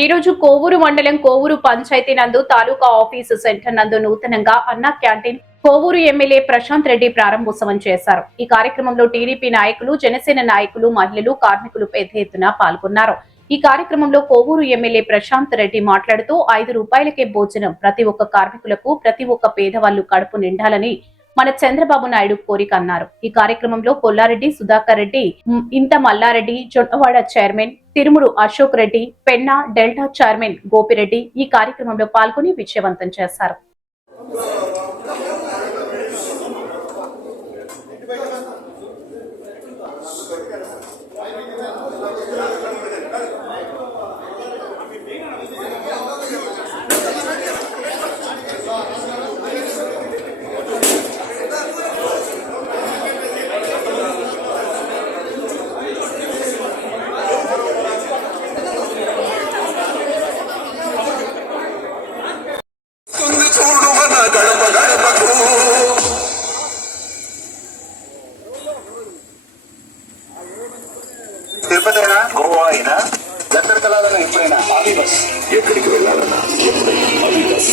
ఈ రోజు కోవూరు మండలం కోవూరు పంచాయతీ నందు తాలూకా ఆఫీసు సెంటర్ నందు నూతనంగా అన్నా క్యాంటీన్ కోవూరు ఎమ్మెల్యే ప్రశాంత్ రెడ్డి ప్రారంభోత్సవం చేశారు. ఈ కార్యక్రమంలో టీడీపీ నాయకులు, జనసేన నాయకులు, మహిళలు, కార్మికులు పెద్ద ఎత్తున పాల్గొన్నారు. ఈ కార్యక్రమంలో కోవూరు ఎమ్మెల్యే ప్రశాంత్ రెడ్డి మాట్లాడుతూ 5 రూపాయలకే భోజనం ప్రతి ఒక్క కార్మికులకు, ప్రతి ఒక్క పేదవాళ్లు కడుపు నిండాలని మన చంద్రబాబు నాయుడు కోరిక అన్నారు. ఈ కార్యక్రమంలో కొల్లారెడ్డి సుధాకర్ రెడ్డి, ఇంత Mallareddy, Jonnawada chairman Thirumuru Ashok Reddy, Penna delta chairman Gopireddy ఈ కార్యక్రమంలో పాల్గొని విజయవంతం చేశారు. తిరుపతినా, గోవా అయినా, ఎక్కడికి వెళ్ళాలన్నా ఎప్పుడైనా అది బస్. ఎక్కడికి వెళ్ళాలన్నా ఎప్పుడైనా అది బస్.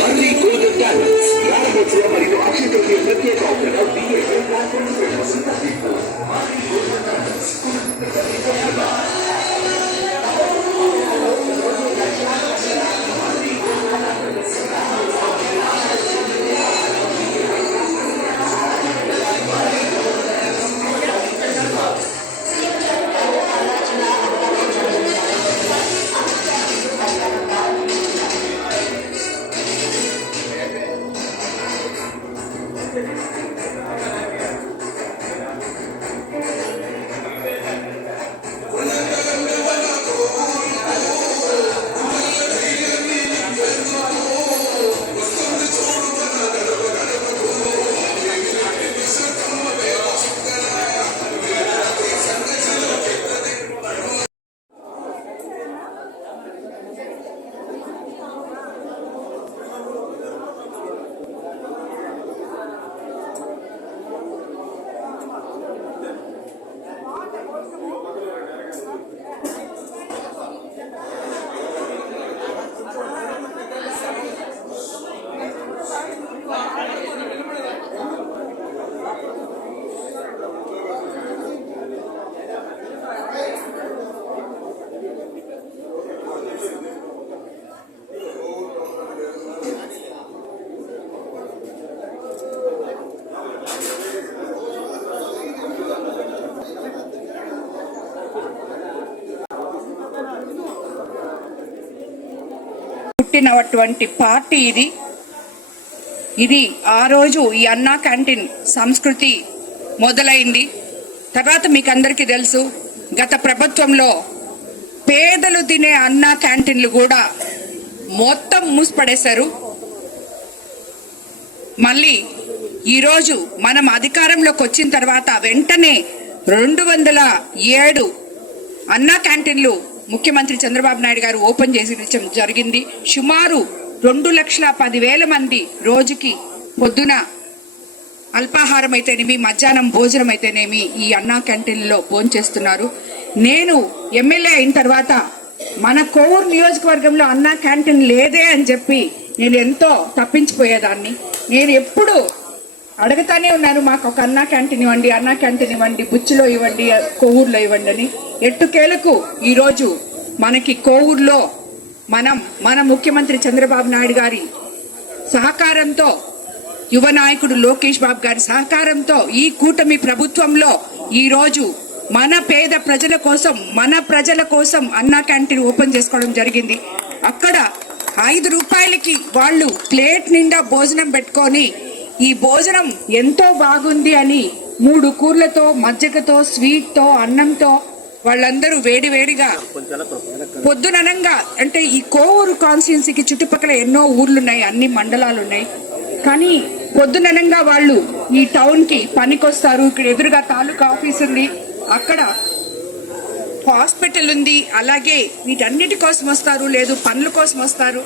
మళ్ళీ గోల్డెన్ డైమండ్స్ ప్రారంభోత్సవం మరియు అక్షయ తృతీయ ప్రత్యేక ఆఫర్ పుట్టినటువంటి పార్టీ ఇది ఆ రోజు ఈ అన్నా క్యాంటీన్ సంస్కృతి మొదలైంది. తర్వాత మీకు అందరికీ తెలుసు, గత ప్రభుత్వంలో పేదలు తినే అన్నా క్యాంటీన్లు కూడా మొత్తం మూసిపడేశారు. మళ్ళీ ఈరోజు మనం అధికారంలోకి వచ్చిన తర్వాత వెంటనే 207 అన్నా క్యాంటీన్లు ముఖ్యమంత్రి చంద్రబాబు నాయుడు గారు ఓపెన్ చేసి జరిగింది. సుమారు 2,10,000 మంది రోజుకి పొద్దున అల్పాహారం అయితేనేమి, మధ్యాహ్నం భోజనం అయితేనేమి ఈ అన్నా క్యాంటీన్లో భోంచేస్తున్నారు. నేను ఎమ్మెల్యే అయిన తర్వాత మన కోవూరు నియోజకవర్గంలో అన్నా క్యాంటీన్ లేదే అని చెప్పి నేను ఎంతో తప్పించిపోయేదాన్ని. నేను ఎప్పుడు అడుగుతానే ఉన్నాను, మాకు ఒక అన్నా క్యాంటీన్ ఇవ్వండి, అన్నా క్యాంటీన్ ఇవ్వండి, బుచ్చిలో ఇవ్వండి, కోవూరులో ఇవ్వండి అని. ఎట్టుకేలకు ఈరోజు మనకి కోవూరులో మన ముఖ్యమంత్రి చంద్రబాబు నాయుడు గారి సహకారంతో, యువ నాయకుడు లోకేష్ బాబు గారి సహకారంతో ఈ కూటమి ప్రభుత్వంలో ఈరోజు మన పేద ప్రజల కోసం అన్నా క్యాంటీన్ ఓపెన్ చేసుకోవడం జరిగింది. అక్కడ 5 రూపాయలకి వాళ్ళు ప్లేట్ నిండా భోజనం పెట్టుకొని ఈ భోజనం ఎంతో బాగుంది అని 3 కూరలతో, మజ్జిగతో, స్వీట్తో, అన్నంతో వాళ్ళందరూ వేడివేడిగా పొద్దుననంగా, అంటే ఈ కోవూరు కాన్స్టిట్యున్సీకి చుట్టుపక్కల ఎన్నో ఊర్లున్నాయి, అన్ని మండలాలు ఉన్నాయి. కానీ పొద్దుననంగా వాళ్ళు ఈ టౌన్కి పనికొస్తారు. ఇక్కడ ఎదురుగా తాలూకా ఆఫీస్ ఉంది, అక్కడ హాస్పిటల్ ఉంది, అలాగే వీటన్నిటి కోసం వస్తారు, లేదు పనుల కోసం వస్తారు.